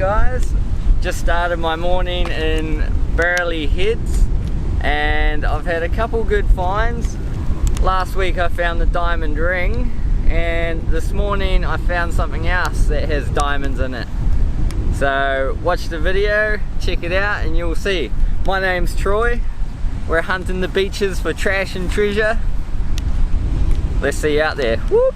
guys, just started my morning in Burley Heads and I've had a couple good finds. Last week I found the diamond ring and this morning I found something else that has diamonds in it. So watch the video, check it out and you'll see. My name's Troy, we're hunting the beaches for trash and treasure. Let's see you out there. Whoop.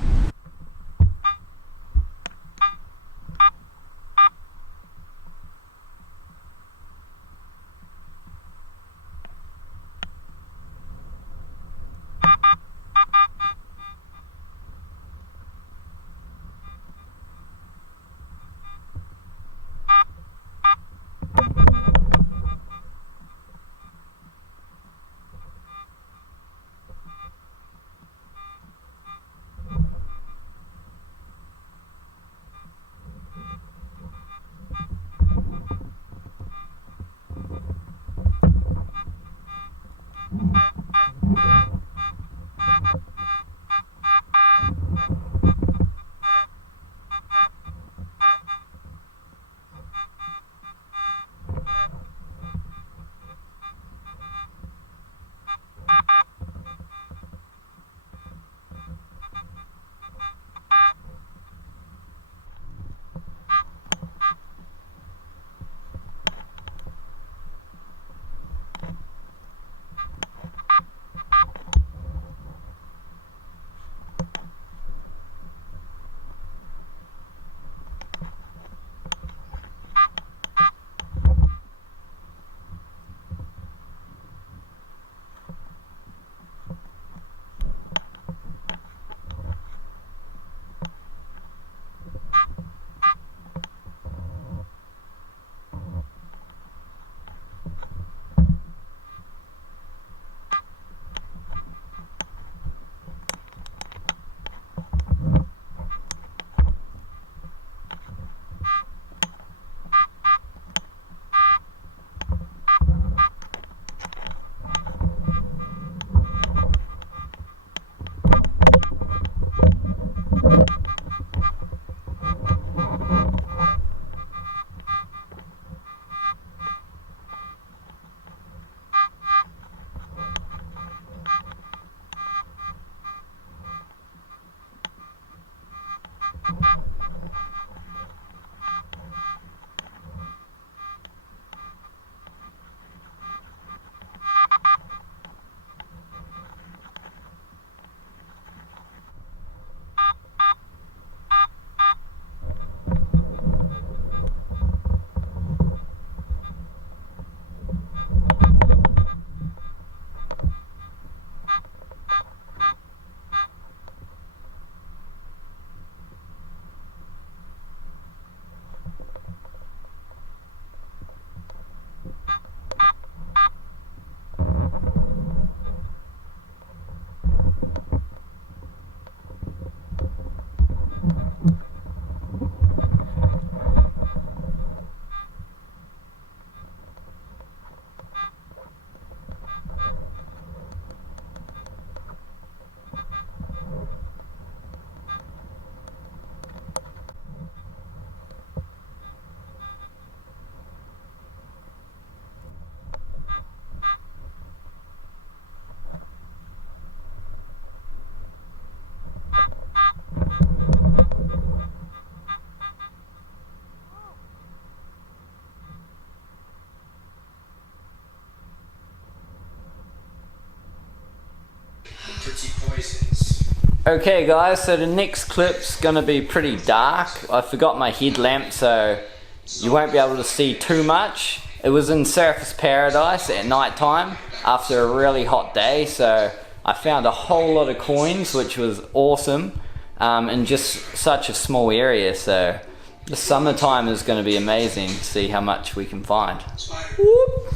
Okay guys, so the next clip's gonna be pretty dark. I forgot my headlamp so you won't be able to see too much. It was in Surfers Paradise at night time after a really hot day, so I found a whole lot of coins which was awesome in just such a small area. So the summertime is going to be amazing to see how much we can find. Whoop.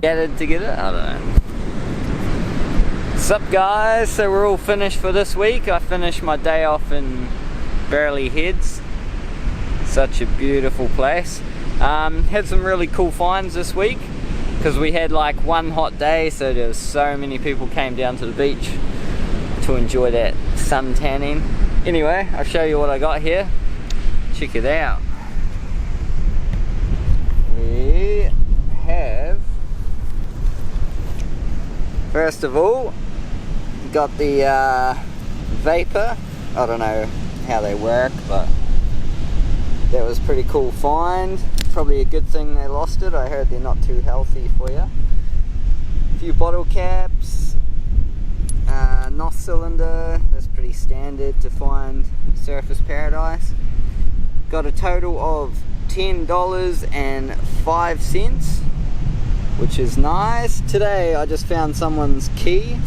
gathered together, I don't know. Sup guys, so we're all finished for this week. I finished my day off in Burleigh Heads. Such a beautiful place. Had some really cool finds this week because we had like one hot day, so there was so many people came down to the beach to enjoy that sun tanning. Anyway, I'll show you what I got here. Check it out. We have, first of all, got the vapor. I don't know how they work, but that was a pretty cool find. Probably a good thing they lost it. I heard they're not too healthy for you. A few bottle caps, NOS cylinder. That's pretty standard to find Surface Paradise. Got a total of $10.05, which is nice. Today I just found someone's key.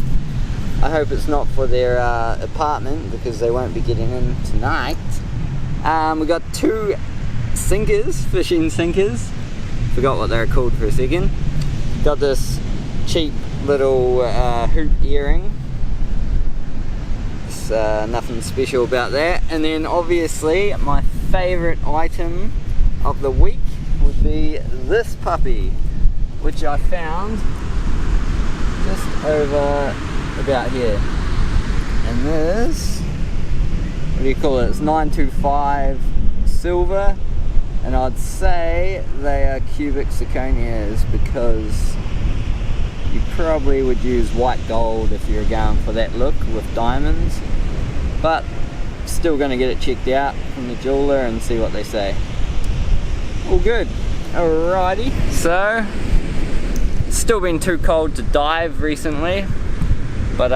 I hope it's not for their apartment because they won't be getting in tonight. We got two sinkers, fishing sinkers. Forgot what they're called for a second. Got this cheap little hoop earring. It's nothing special about that. And then obviously my favorite item of the week would be this puppy, which I found just over about here. And this, what do you call it? It's 925 silver, and I'd say they are cubic zirconias because you probably would use white gold if you're going for that look with diamonds, but still going to get it checked out from the jeweler and see what they say. All good. Alrighty, so it's still been too cold to dive recently, but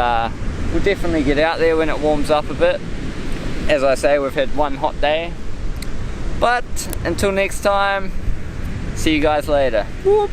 we'll definitely get out there when it warms up a bit. As I say, we've had one hot day, but until next time, see you guys later. Whoop.